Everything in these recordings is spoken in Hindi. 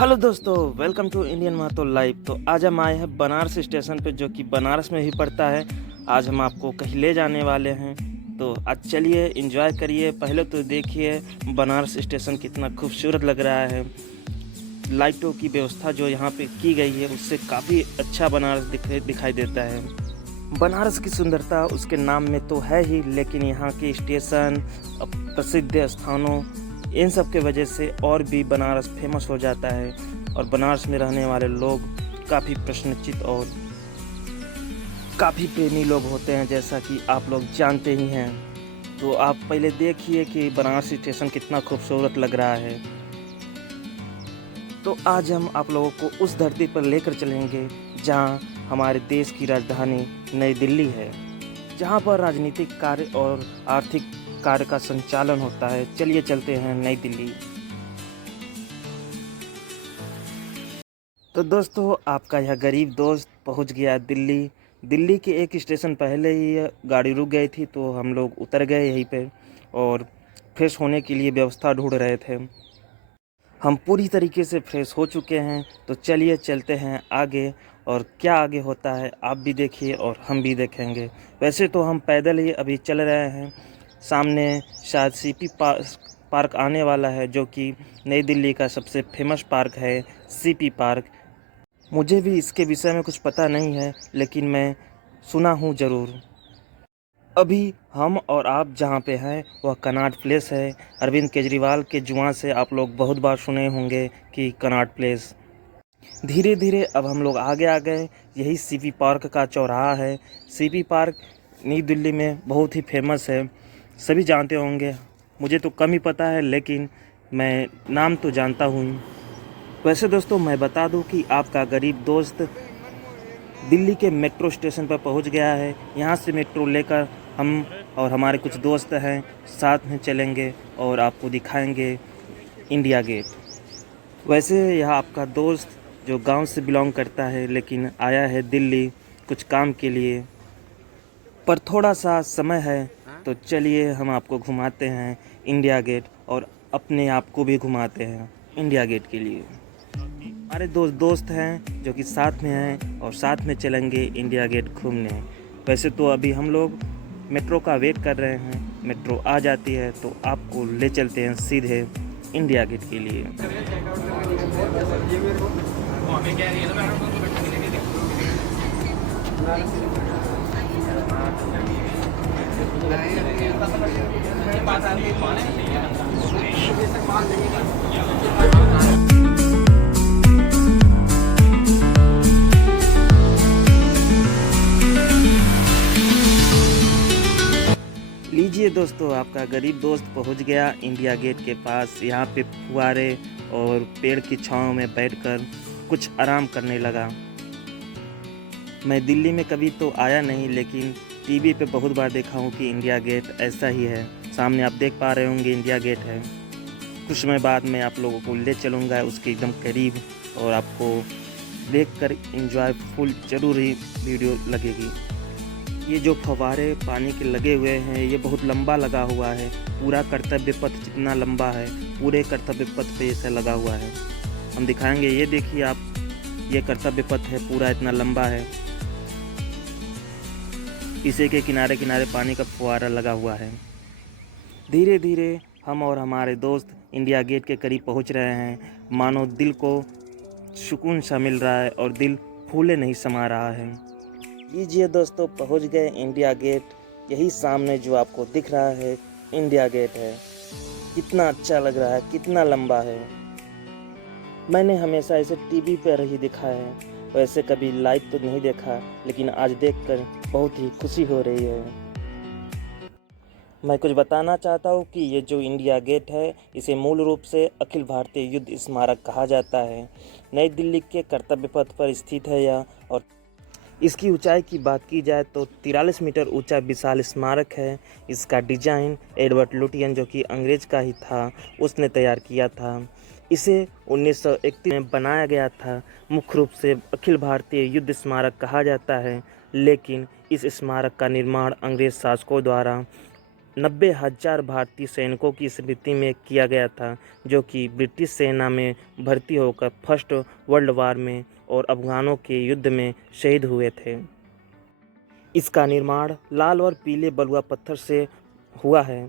हेलो दोस्तों, welcome to Indian Mahato live. तो आज हम आए हैं बनारस स्टेशन पे, जो कि बनारस में ही पड़ता है। आज हम आपको कहीं ले जाने वाले हैं, तो आज चलिए एंजॉय करिए। पहले तो देखिए बनारस स्टेशन कितना खूबसूरत लग रहा है। लाइटों की व्यवस्था जो यहाँ पे की गई है उससे काफ़ी अच्छा बनारस दिखाई देता है। बनारस की सुंदरता उसके नाम में तो है ही, लेकिन यहाँ के स्टेशन, प्रसिद्ध स्थानों, इन सब के वजह से और भी बनारस फेमस हो जाता है। और बनारस में रहने वाले लोग काफ़ी प्रश्नचित और काफ़ी प्रेमी लोग होते हैं, जैसा कि आप लोग जानते ही हैं। तो आप पहले देखिए कि बनारस स्टेशन कितना खूबसूरत लग रहा है। तो आज हम आप लोगों को उस धरती पर लेकर चलेंगे जहां हमारे देश की राजधानी नई दिल्ली है, जहां पर राजनीतिक कार्य और आर्थिक कार्य का संचालन होता है। चलिए चलते हैं नई दिल्ली। तो दोस्तों, आपका यह गरीब दोस्त पहुंच गया दिल्ली। दिल्ली के एक स्टेशन पहले ही गाड़ी रुक गई थी, तो हम लोग उतर गए यहीं पे और फ्रेश होने के लिए व्यवस्था ढूंढ रहे थे। हम पूरी तरीके से फ्रेश हो चुके हैं, तो चलिए चलते हैं आगे। और क्या आगे होता है आप भी देखिए और हम भी देखेंगे। वैसे तो हम पैदल ही अभी चल रहे हैं। सामने शायद सीपी पार्क आने वाला है, जो कि नई दिल्ली का सबसे फेमस पार्क है, सीपी पार्क। मुझे भी इसके विषय में कुछ पता नहीं है, लेकिन मैं सुना हूँ ज़रूर। अभी हम और आप जहाँ पे हैं वह कनॉट प्लेस है। अरविंद केजरीवाल के जुबान से आप लोग बहुत बार सुने होंगे कि कनॉट प्लेस। धीरे धीरे अब हम लोग आगे आ गए। यही सीपी पार्क का चौराहा है। सीपी पार्क नई दिल्ली में बहुत ही फेमस है, सभी जानते होंगे। मुझे तो कम ही पता है, लेकिन मैं नाम तो जानता हूँ। वैसे दोस्तों, मैं बता दूं कि आपका गरीब दोस्त दिल्ली के मेट्रो स्टेशन पर पहुंच गया है। यहां से मेट्रो लेकर हम और हमारे कुछ दोस्त हैं साथ में चलेंगे और आपको दिखाएंगे इंडिया गेट। वैसे यह आपका दोस्त जो गांव से बिलोंग करता है, लेकिन आया है दिल्ली कुछ काम के लिए, पर थोड़ा सा समय है। तो चलिए हम आपको घुमाते हैं इंडिया गेट और अपने आप को भी घुमाते हैं इंडिया गेट के लिए। हमारे दोस्त हैं जो कि साथ में हैं और साथ में चलेंगे इंडिया गेट घूमने। वैसे तो अभी हम लोग मेट्रो का वेट कर रहे हैं। मेट्रो आ जाती है तो आपको ले चलते हैं सीधे इंडिया गेट के लिए। लीजिए दोस्तों, आपका गरीब दोस्त पहुंच गया इंडिया गेट के पास। यहाँ पे फुहारे और पेड़ की छांव में बैठकर कुछ आराम करने लगा। मैं दिल्ली में कभी तो आया नहीं, लेकिन टीवी पे बहुत बार देखा हूँ कि इंडिया गेट ऐसा ही है। सामने आप देख पा रहे होंगे इंडिया गेट है। कुछ समय बाद मैं आप लोगों को ले चलूँगा उसके एकदम करीब, और आपको देखकर एंजॉय फुल जरूर ही वीडियो लगेगी। ये जो फव्वारे पानी के लगे हुए हैं, ये बहुत लंबा लगा हुआ है। पूरा कर्तव्य पथ जितना लंबा है, पूरे कर्तव्य पथ पे ऐसा लगा हुआ है। हम दिखाएंगे, ये देखिए आप, ये कर्तव्य पथ है, पूरा इतना लंबा है। इसी के किनारे किनारे पानी का फुहारा लगा हुआ है। धीरे धीरे हम और हमारे दोस्त इंडिया गेट के करीब पहुंच रहे हैं। मानो दिल को सुकून सा मिल रहा है और दिल फूले नहीं समा रहा है। लीजिए दोस्तों, पहुंच गए इंडिया गेट। यही सामने जो आपको दिख रहा है इंडिया गेट है। कितना अच्छा लग रहा है, कितना लंबा है। मैंने हमेशा इसे टीवी पर ही देखा है, वैसे कभी लाइव तो नहीं देखा, लेकिन आज देखकर बहुत ही खुशी हो रही है। मैं कुछ बताना चाहता हूँ कि ये जो इंडिया गेट है, इसे मूल रूप से अखिल भारतीय युद्ध स्मारक कहा जाता है। नई दिल्ली के कर्तव्य पथ पर स्थित है यह, और इसकी ऊंचाई की बात की जाए तो 43 मीटर ऊंचा विशाल स्मारक है। इसका डिजाइन एडवर्ड लुटियन, जो कि अंग्रेज का ही था, उसने तैयार किया था। इसे 1931 में बनाया गया था। मुख्य रूप से अखिल भारतीय युद्ध स्मारक कहा जाता है, लेकिन इस स्मारक का निर्माण अंग्रेज शासकों द्वारा 90,000 भारतीय सैनिकों की स्मृति में किया गया था, जो कि ब्रिटिश सेना में भर्ती होकर फर्स्ट वर्ल्ड वार में और अफगानों के युद्ध में शहीद हुए थे। इसका निर्माण लाल और पीले बलुआ पत्थर से हुआ है।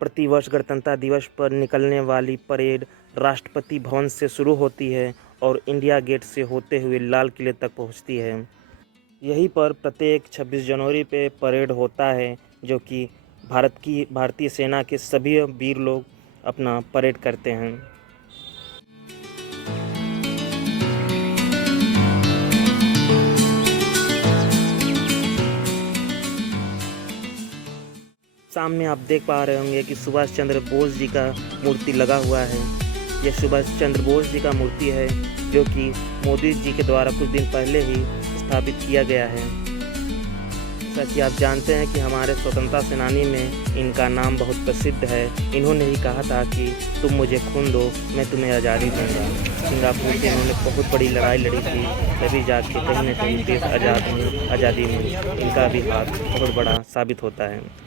प्रतिवर्ष गणतंत्र दिवस पर निकलने वाली परेड राष्ट्रपति भवन से शुरू होती है और इंडिया गेट से होते हुए लाल किले तक पहुंचती है। यहीं पर प्रत्येक 26 जनवरी पे परेड होता है, जो कि भारतीय सेना के सभी वीर लोग अपना परेड करते हैं। सामने आप देख पा रहे होंगे कि सुभाष चंद्र बोस जी का मूर्ति लगा हुआ है। यह सुभाष चंद्र बोस जी का मूर्ति है, जो कि मोदी जी के द्वारा कुछ दिन पहले ही स्थापित किया गया है। जैसा कि आप जानते हैं कि हमारे स्वतंत्रता सेनानी में इनका नाम बहुत प्रसिद्ध है। इन्होंने ही कहा था कि तुम मुझे खून दो, मैं तुम्हें आज़ादी दूंगा। सिंगापुर से इन्होंने बहुत बड़ी लड़ाई लड़ी थी, तभी जाके कहीं न कहीं देश आज़ादी में इनका भी हाथ बहुत बड़ा साबित होता है।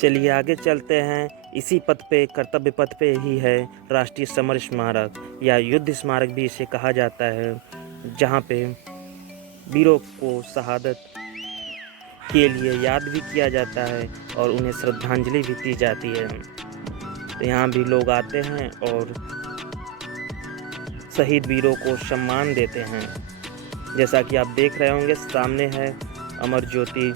चलिए आगे चलते हैं। इसी पथ पे, कर्तव्य पथ पे ही है राष्ट्रीय समर स्मारक या युद्ध स्मारक भी इसे कहा जाता है, जहाँ पे वीरों को शहादत के लिए याद भी किया जाता है और उन्हें श्रद्धांजलि भी दी जाती है। तो यहाँ भी लोग आते हैं और शहीद वीरों को सम्मान देते हैं। जैसा कि आप देख रहे होंगे, सामने है अमर ज्योति,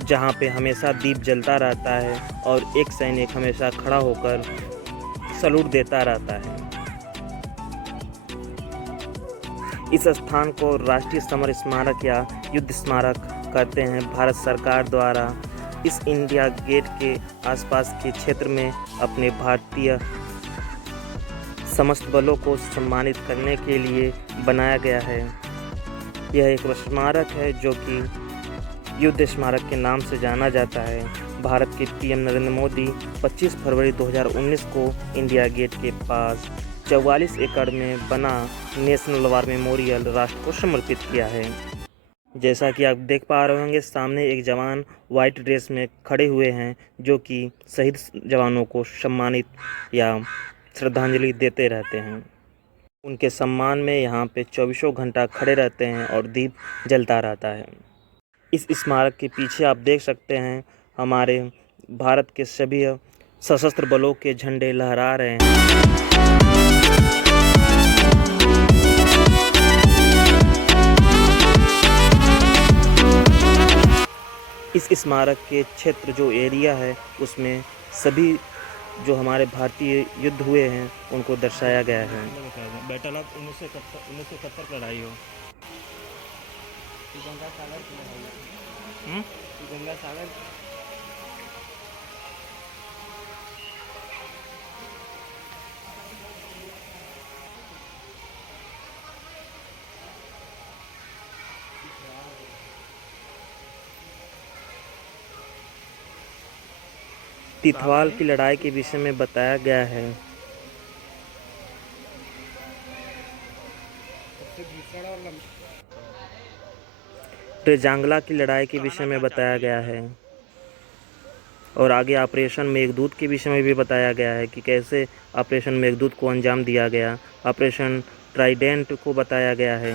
जहाँ पे हमेशा दीप जलता रहता है और एक सैनिक हमेशा खड़ा होकर सलूट देता रहता है। इस स्थान को राष्ट्रीय समर स्मारक या युद्ध स्मारक कहते हैं। भारत सरकार द्वारा इस इंडिया गेट के आसपास के क्षेत्र में अपने भारतीय समस्त बलों को सम्मानित करने के लिए बनाया गया है। यह एक स्मारक है जो कि युद्ध स्मारक के नाम से जाना जाता है। भारत के पीएम नरेंद्र मोदी 25 फरवरी 2019 को इंडिया गेट के पास 44 एकड़ में बना नेशनल वार मेमोरियल राष्ट्र को समर्पित किया है। जैसा कि आप देख पा रहे होंगे, सामने एक जवान वाइट ड्रेस में खड़े हुए हैं, जो कि शहीद जवानों को सम्मानित या श्रद्धांजलि देते रहते हैं। उनके सम्मान में यहाँ पे 24 घंटा खड़े रहते हैं और दीप जलता रहता है। इस स्मारक के पीछे आप देख सकते हैं हमारे भारत के सभी सशस्त्र बलों के झंडे लहरा रहे हैं। इस स्मारक के क्षेत्र जो एरिया है, उसमें सभी जो हमारे भारतीय युद्ध हुए हैं उनको दर्शाया गया है। बैटल ऑफ 1971 लड़ाई हो, गंगा सागर तिथवाल की लड़ाई के विषय में बताया गया है। रेजांगला की लड़ाई के विषय में बताया गया है और आगे ऑपरेशन मेघदूत के विषय में भी बताया गया है कि कैसे ऑपरेशन मेघदूत को अंजाम दिया गया। ऑपरेशन ट्राइडेंट को बताया गया है।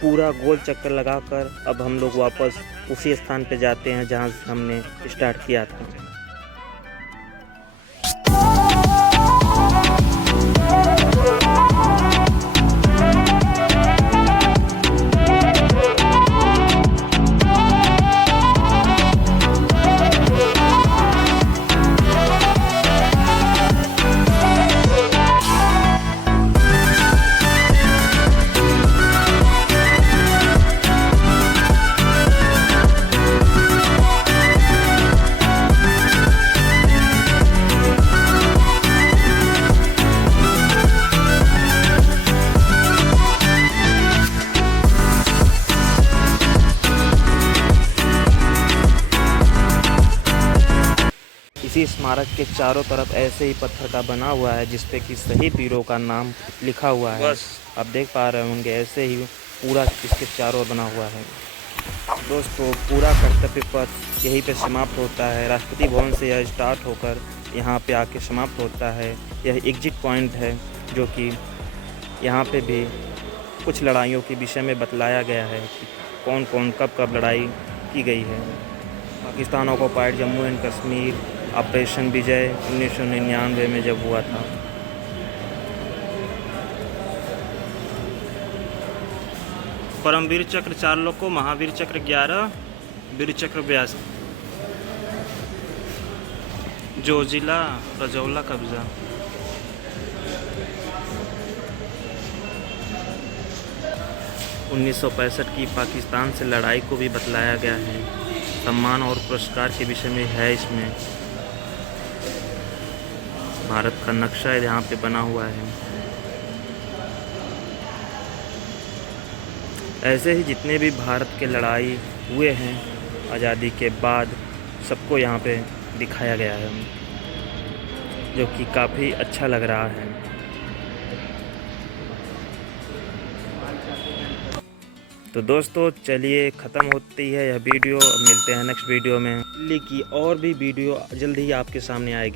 पूरा गोल चक्कर लगाकर अब हम लोग वापस उसी स्थान पे जाते हैं जहाँ से हमने स्टार्ट किया था। इसी स्मारक के चारों तरफ ऐसे ही पत्थर का बना हुआ है जिस पे कि शहीद वीरों का नाम लिखा हुआ है। आप देख पा रहे होंगे ऐसे ही पूरा इसके चारों ओर बना हुआ है। दोस्तों पूरा कर्तव्य पथ यहीं पे समाप्त होता है। राष्ट्रपति भवन से यह स्टार्ट होकर यहाँ पे आके समाप्त होता है। यह एग्जिट पॉइंट है जो कि यहाँ पे भी कुछ लड़ाइयों के विषय में बतलाया गया है कि कौन कौन कब कब लड़ाई की गई है। Pakistan occupied Jammu and Kashmir operation Vijay 1999 में जब हुआ था। परमवीर चक्र 4 लोग को, महावीर चक्र 11, वीर चक्र 82। जोजिला रजौला कब्जा। उन्नीस सौ 65 की पाकिस्तान से लड़ाई को भी बतलाया गया है। सम्मान और पुरस्कार के विषय में है। इसमें भारत का नक्शा यहाँ पे बना हुआ है। ऐसे ही जितने भी भारत के लड़ाई हुए हैं आज़ादी के बाद सबको यहाँ पे दिखाया गया है, जो कि काफ़ी अच्छा लग रहा है। तो दोस्तों चलिए ख़त्म होती है यह वीडियो। अब मिलते हैं नेक्स्ट वीडियो में। दिल्ली की और भी वीडियो जल्द ही आपके सामने आएगी।